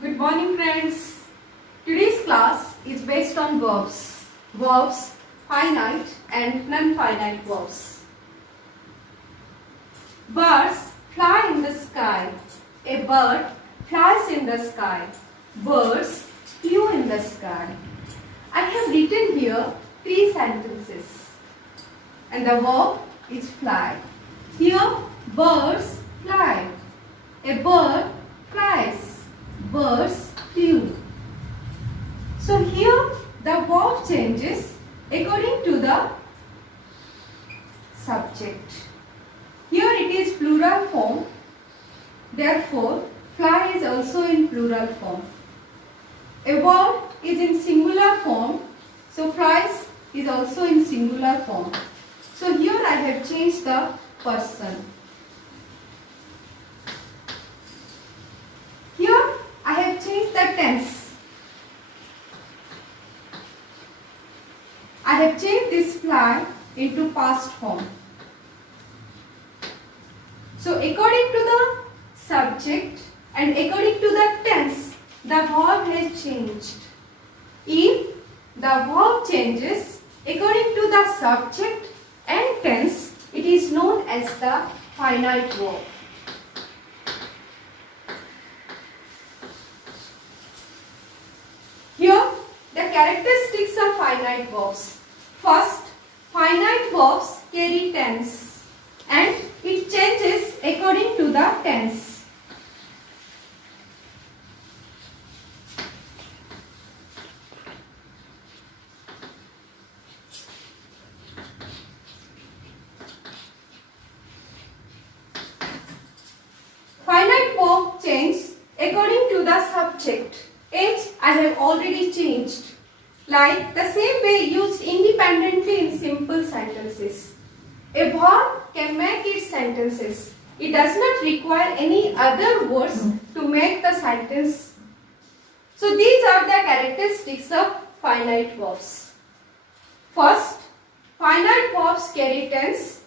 Good morning friends. Today's class is based on verbs. Verbs, finite and non-finite verbs. Birds fly in the sky. A bird flies in the sky. Birds flew in the sky. I have written here 3 sentences. And the verb is fly. Here birds fly. A bird flies. Birds flew. So here the verb changes according to the subject. Here it is plural form. Therefore, fly is also in plural form. A word is in singular form. So flies is also in singular form. So here I have changed the person. Here I have changed the tense. I have changed this fly into past form. So according to the subject and according to the tense, the verb has changed. If the verb changes according to the subject and tense, it is known as the finite verb. Here, the characteristics of finite verbs. First, finite verbs carry tense and it changes according to the tense. Finite verb changes according to the subject. As I have already changed. Like the same way used independently in simple sentences. A verb can make its sentences. It does not require any other words to make the sentence. So these are the characteristics of finite verbs. First, finite verbs carry tense.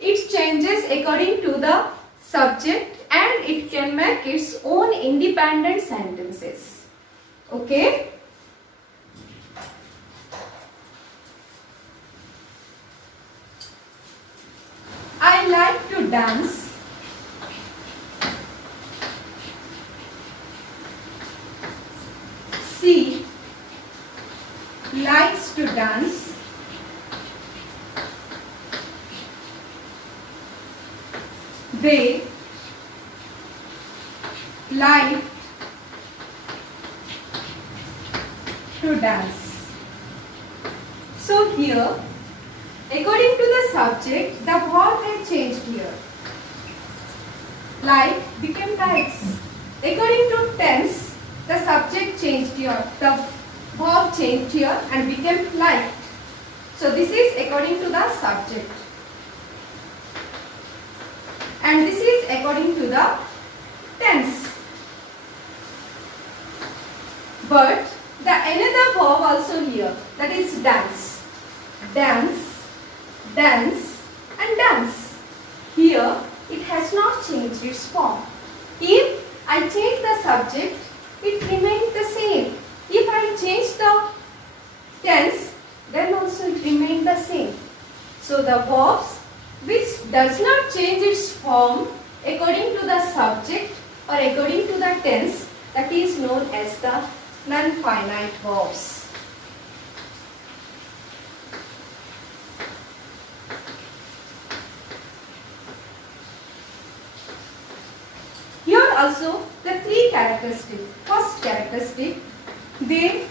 It changes according to the subject and it can make its own independent sentences. Okay? I like to dance. She likes to dance. They like to dance. So here, according to the subject, the verb has changed here. Like became likes. According to tense, the subject changed here. The verb changed here and became liked. So this is according to the subject. And this is according to the tense. But the another verb also here, that is dance. Dance, dance and dance. Here it has not changed its form. If I change the subject, it remains the same. If I change the tense, then also it remains the same. So the verbs which does not change its form according to the subject or according to the tense, that is known as the non-finite verbs. Here also the 3 characteristics. First characteristic, they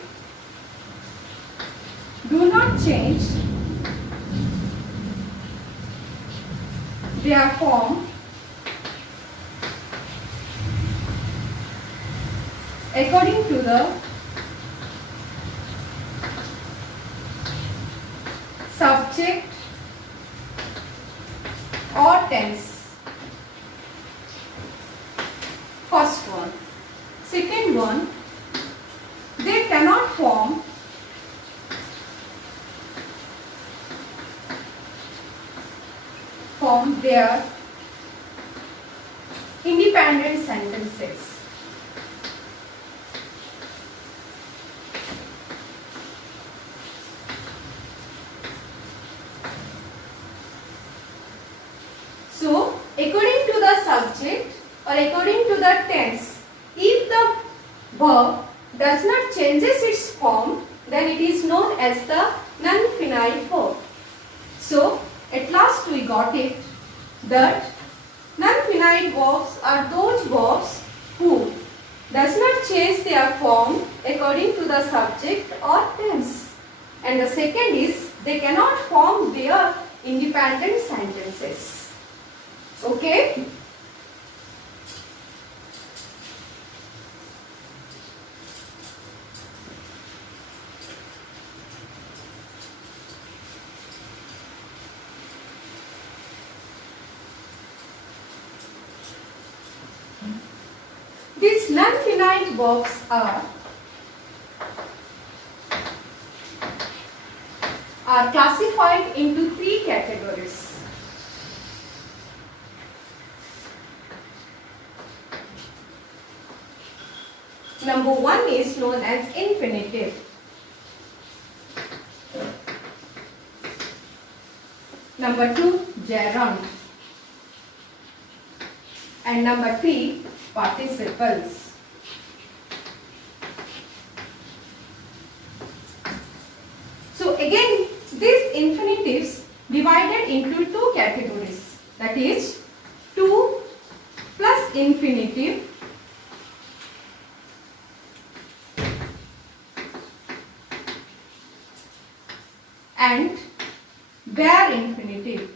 do not change their form according to the subject or tense. First one. Second one, they cannot form their independent sentences. or according to the tense, if the verb does not changes its form, then it is known as the non-finite verb. So, at last we got it that non-finite verbs are those verbs who does not change their form according to the subject or tense. And the second is they cannot form their independent sentences. Okay? These non-finite verbs are classified into three categories. Number one is known as infinitive. Number two, gerund. And number three, participles. So again, these infinitives divided into two categories, that is to plus infinitive and bare infinitive.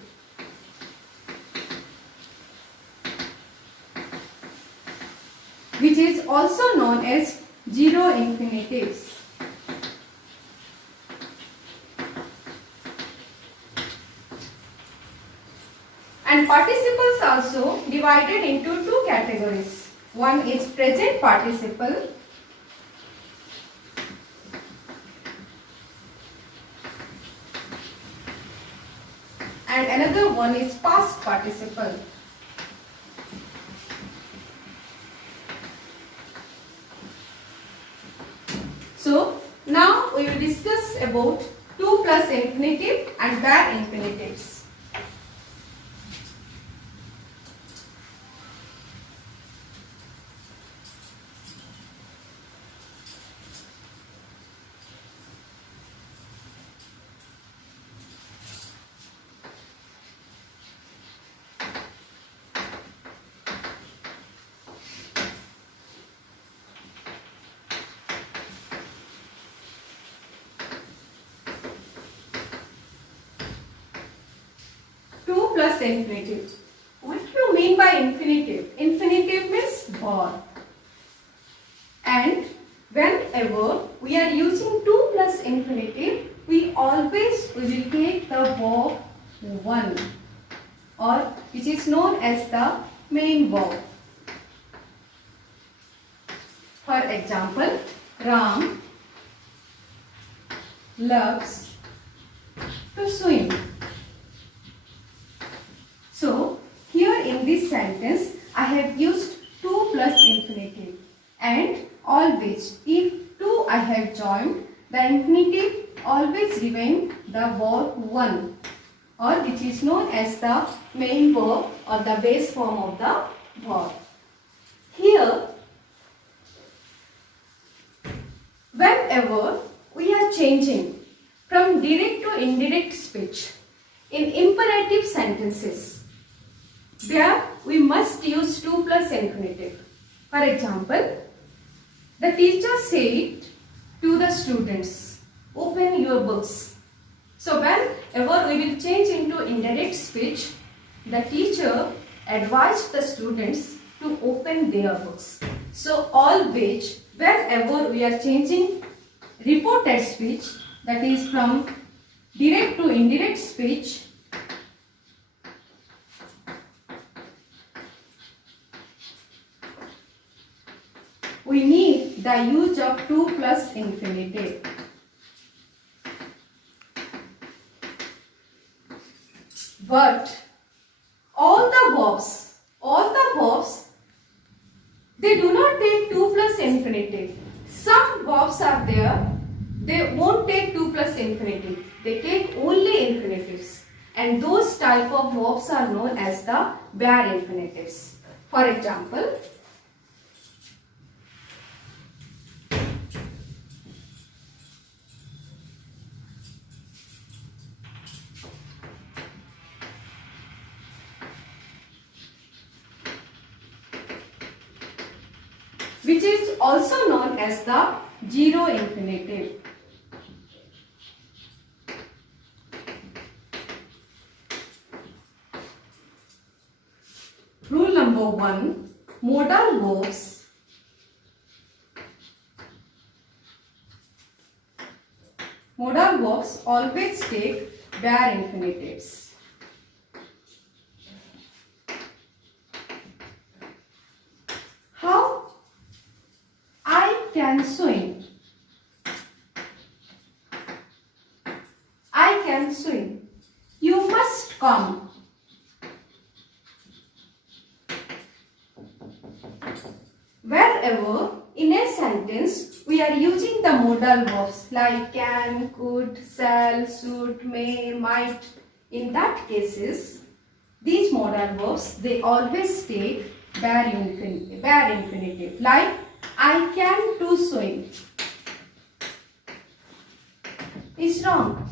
Which is also known as zero infinitives. And participles also divided into two categories. One is present participle and another one is past participle. So, now we will discuss about to plus infinitive and bare infinitives. Plus infinitive. What do you mean by infinitive? Infinitive means verb. And whenever we are using to plus infinitive, we always will take the verb one, or which is known as the main verb. For example, Ram loves to swim. So, here in this sentence, I have used to plus infinitive, and always if to I have joined, the infinitive always remain the verb one, or which is known as the main verb or the base form of the verb. Here, whenever we are changing from direct to indirect speech in imperative sentences, there we must use to plus infinitive. For example, the teacher said to the students, open your books. So whenever we will change into indirect speech, the teacher advised the students to open their books. So always whenever we are changing reported speech, that is from direct to indirect speech, we need the use of to plus infinitive. But all the verbs, they do not take to plus infinitive. Some verbs are there, they won't take to plus infinitive. They take only infinitives. And those type of verbs are known as the bare infinitives. For example, which is also known as the zero infinitive. Rule number 1, modal verbs always take bare infinitives. How? I can swim. I can swim. You must come. Wherever in a sentence we are using the modal verbs like can, could, shall, should, may, might, in that cases, these modal verbs, they always take bare infinitive. Like I can to swim is wrong.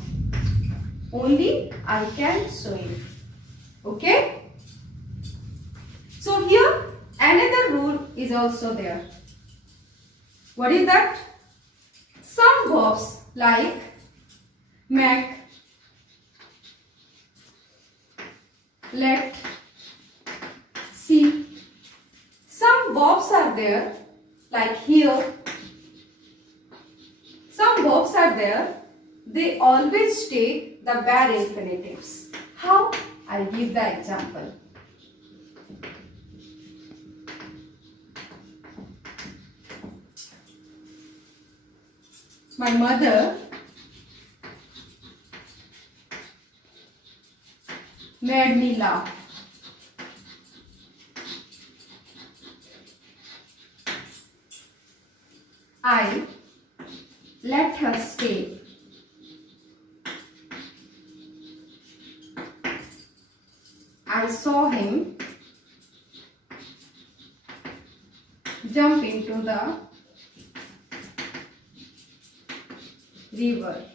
Only I can swim. Okay? So here another rule is also there. What is that? Some verbs like make, let, see. Some verbs are there like here. Some verbs are there. They always take the bare infinitives. How? I'll give the example. My mother made me laugh. I let her stay. I saw him jump into the river.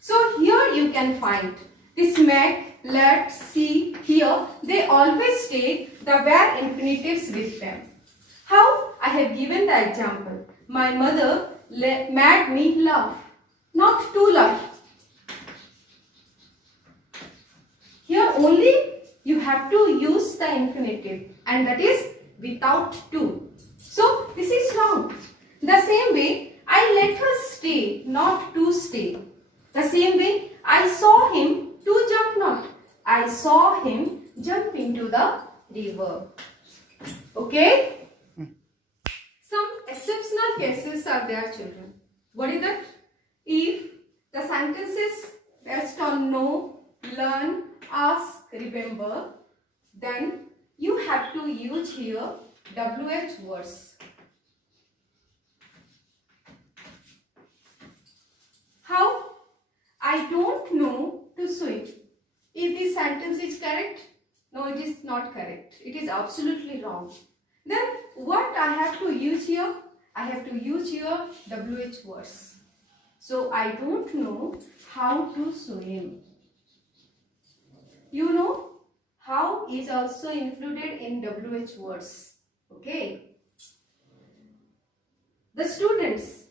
So here you can find this make, let, see, here, they always take the bare infinitives with them. How? I have given the example. My mother made me laugh, not to laugh. Here only you have to use the infinitive, and that is without to. So this is wrong. The same way, I let her stay, not to stay. The same way, I saw him to jump not. I saw him jump into the river. Okay? Some exceptional cases are there, children. What is that? If the sentences based on know, learn, ask, remember, then you have to use here WH words. How? I don't know to swim. If this sentence is correct, no, it is not correct. It is absolutely wrong. Then what I have to use here? I have to use here WH words. So I don't know how to swim. You know, how is also included in WH words. Okay. The students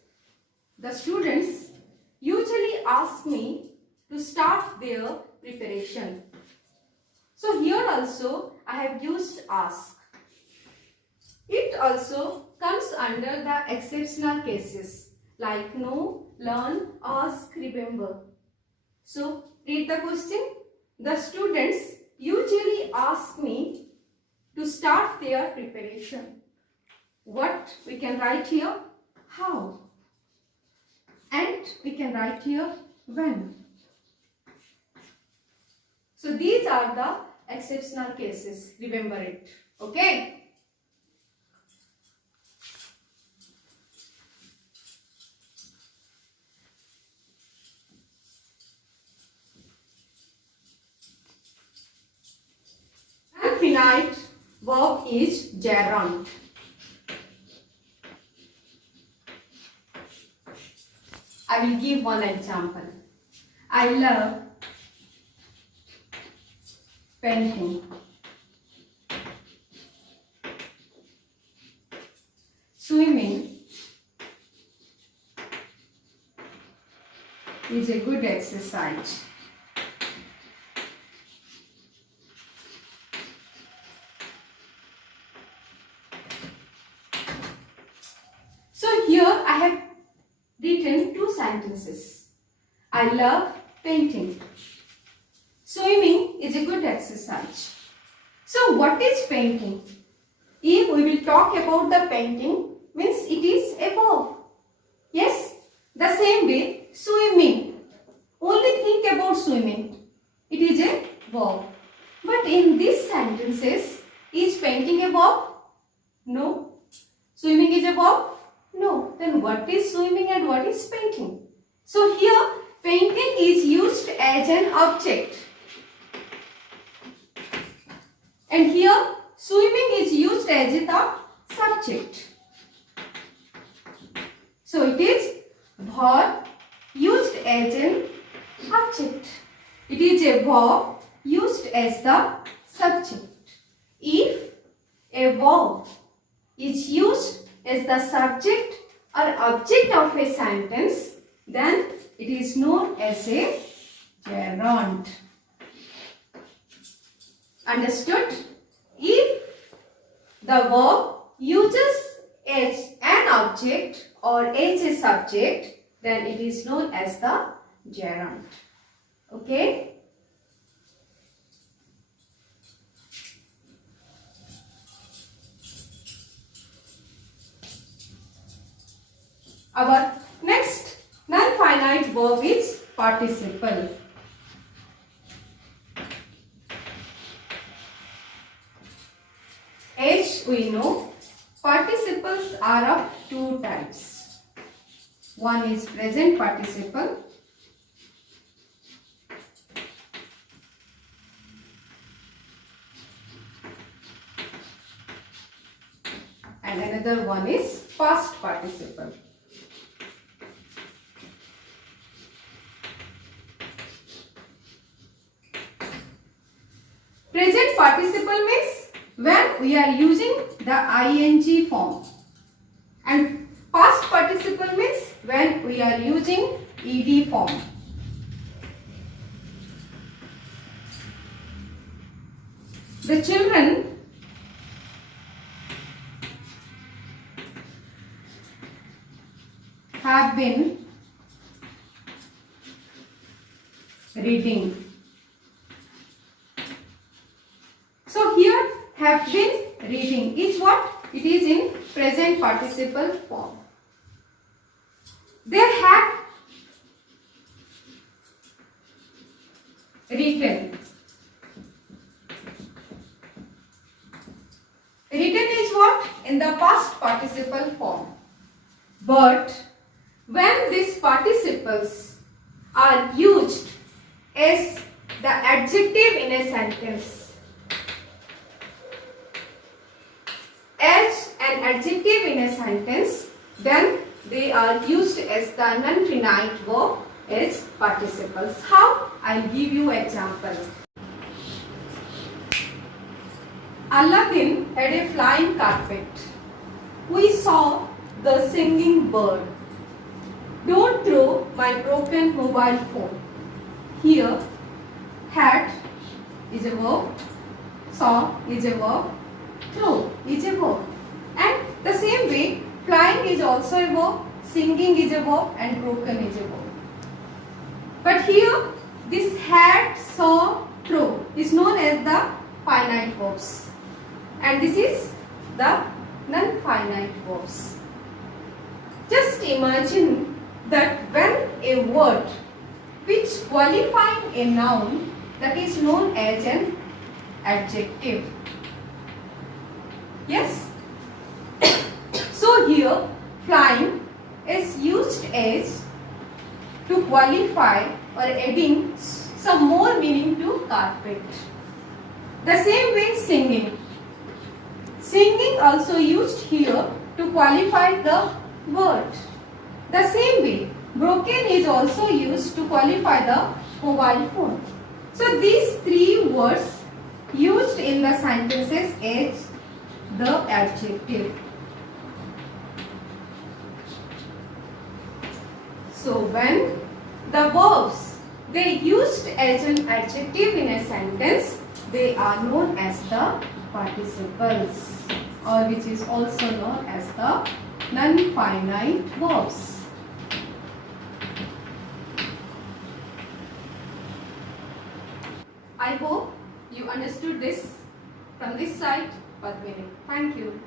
usually ask me to start their preparation. So here also I have used ask. It also comes under the exceptional cases like know, learn, ask, remember. So read the question. The students usually ask me to start their preparation. What we can write here? How. And we can write here when. So these are the exceptional cases. Remember it. Okay. verb is gerund. I will give one example. I love painting. Swimming is a good exercise. So here I have written two sentences. I love painting. Swimming is a good exercise. So what is painting? If we will talk about the painting, means it is a verb. Yes, the same way swimming. Only think about swimming. It is a verb. But in these sentences, is painting a verb? No. Swimming is a verb? No. Then what is swimming and what is painting? So here painting is used as an object. And here swimming is used as the subject. So it is verb used as an object. It is a verb used as the subject. If a verb is used as the subject or object of a sentence, then it is known as a gerund. Understood? If the verb uses as an object or as a subject, then it is known as the gerund. Okay? Our next non-finite verb is participle. As we know, participles are of two types. One is present participle and another one is past participle. Present participle means when we are using the ing form, and past participle means when we are using ed form. The children have been reading. So here have been reading is what? It is in present participle form. They have written. Written is what? In the past participle form. But when these participles are used as the adjective in a sentence, as an adjective in a sentence, then they are used as the non-finite verb as participles. How? I will give you example. Aladdin had a flying carpet. We saw the singing bird. Don't throw my broken mobile phone. Here, had is a verb, saw is a verb, throw is a verb. And the same way, flying is also a verb, singing is a verb, and broken is a verb. But here, this had, saw, throw is known as the finite verbs. And this is the non-finite verbs. Just imagine that when a word which qualifying a noun, that is known as an adjective. Yes? So here flying is used as to qualify or adding some more meaning to carpet. The same way singing. also used here to qualify the word. The same way, broken is also used to qualify the mobile phone. So these three words used in the sentences is the adjective. So when the verbs they used as an adjective in a sentence, they are known as the participles, or which is also known as the non-finite verbs. I hope you understood this from this side, Padmini. Thank you.